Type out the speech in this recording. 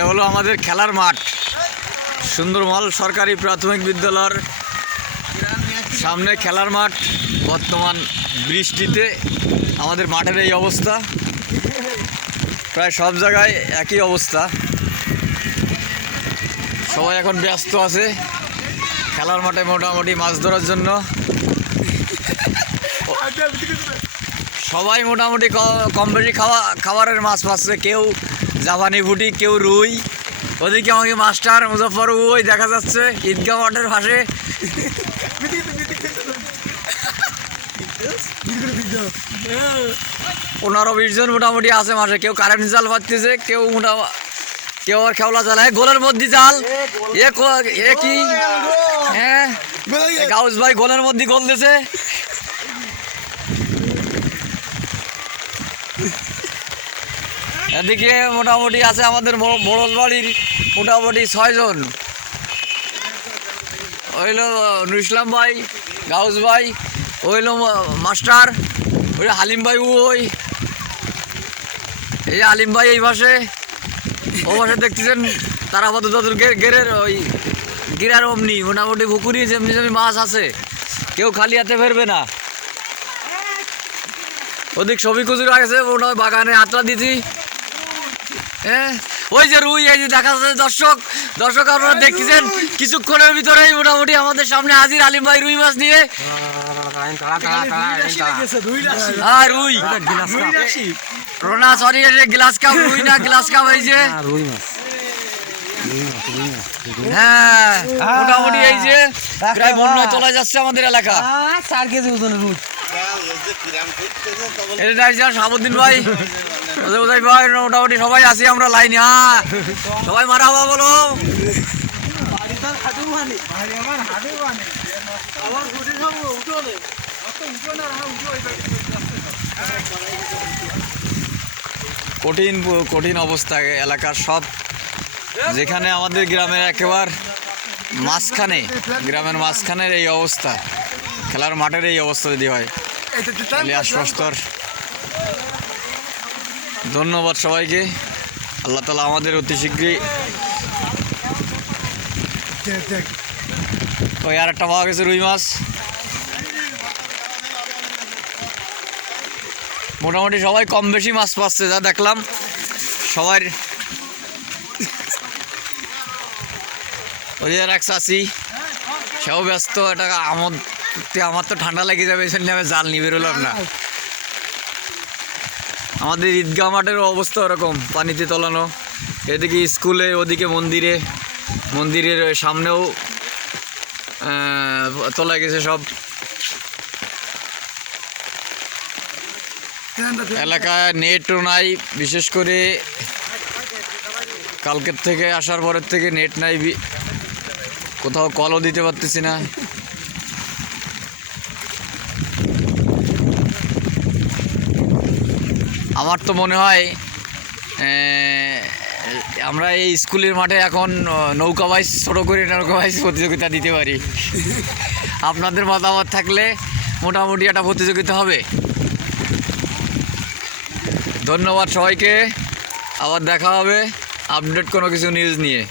এটা হলো আমাদের খেলার মাঠ, সুন্দরমহল সরকারি প্রাথমিক বিদ্যালয়ের সামনে খেলার মাঠ। বর্তমান বৃষ্টিতে আমাদের মাঠের এই অবস্থা, প্রায় সব জায়গায় একই অবস্থা। সবাই এখন ব্যস্ত আছে খেলার মাঠে মোটামুটি মাছ ধরার জন্য। সবাই মোটামুটি কম বেশি খাবারের মাছ পাচ্ছে, কেউ জাপানি ফুটি, কেউ রুই। ওদিকে আমাকে মাস্টার মুজফর ওই দেখা যাচ্ছে ঈদগাহ মাঠের পাশে। 15-20 জন মোটামুটি আছে মাঠে। কেউ কারেন্ট জাল পাচ্ছে, কেউ কেউ আর খেওলা চালায় গোলের মধ্যে জাল। এ কি হ্যাঁ, গাউস ভাই গোলের মধ্যে গোল দিয়েছে। এদিকে মোটামুটি আছে আমাদের মোড়ল বাড়ির মোটামুটি 6 জন। হইল নুর ইসলাম ভাই, গাউস ভাই, হইল মাস্টার, ওই হালিম ভাই, ওই এই আলিম ভাই এই পাশে, ও পাশে দেখতেছেন তারা দাদুর গেরের ওই গিরার অমনি মোটামুটি পুকুরি যেমনি যেমনি মাছ আছে, কেউ খালি হাতে ফেরবে না। ওদিক ছবি কুচুর আছে মোটামুটি বাগানে হাতটা দিছি। হ্যাঁ, ওই যে রুই, এই যে দেখা যাচ্ছে দর্শক আপনারা দেখতেছেন কিছুক্ষণের ভিতরেই মোটামুটি আমাদের সামনে হাজির আলিম ভাই রুই মাছ নিয়ে। হ্যাঁ রুই, রোনা সরি গ্লাস কাপ, রুই না গ্লাস কাপ হয়েছে। হ্যাঁ মোটামুটি এই যে প্রায় বন্যায় চলে যাচ্ছে আমাদের এলাকা। 4 কেজি ওজনের রুই। সাবুদ্দিন ভাই, ভাই মোটামুটি সবাই আছি আমরা লাইনে। হ্যাঁ সবাই মারা হওয়া বলো। কঠিন কঠিন অবস্থা এলাকার সব, যেখানে আমাদের গ্রামের একেবারে মাঝখানে, গ্রামের মাঝখানের এই অবস্থা, খেলার মাঠের এই অবস্থা যদি হয় তাহলে আশ্বস্তর। ধন্যবাদ সবাইকে। আল্লাহ তাআলা আমাদের অতি শীঘ্রই ওই আর একটা পাওয়া গেছে রুই মাছ। মোটামুটি সবাই কম বেশি মাছ পাচ্ছে যা দেখলাম। সবার ওই আর এক চাষি সেও ব্যস্ত, এটা আমার তো ঠান্ডা লেগে যাবে, এই জন্য আমি জাল নিয়ে বেরোলাম না। আমাদের ঈদগাহ মাঠের অবস্থা ওরকম, পানিতে তলানো। এদিকে স্কুলে, ওদিকে মন্দিরের সামনেও তোলা গেছে সব। এলাকায় নেটও নাই, বিশেষ করে কালকের থেকে আসার পরের থেকে নেট নাই, কোথাও কলও দিতে পারতেছি না। আমার তো মনে হয় আমরা এই স্কুলের মাঠে এখন নৌকা বাইচ, ছোটো করে নৌকা বাইচ প্রতিযোগিতা দিতে পারি। আপনাদের মতামত থাকলে মোটামুটি একটা প্রতিযোগিতা হবে। ধন্যবাদ সবাইকে, আবার দেখা হবে আপডেট কোনো কিছু নিউজ নিয়ে।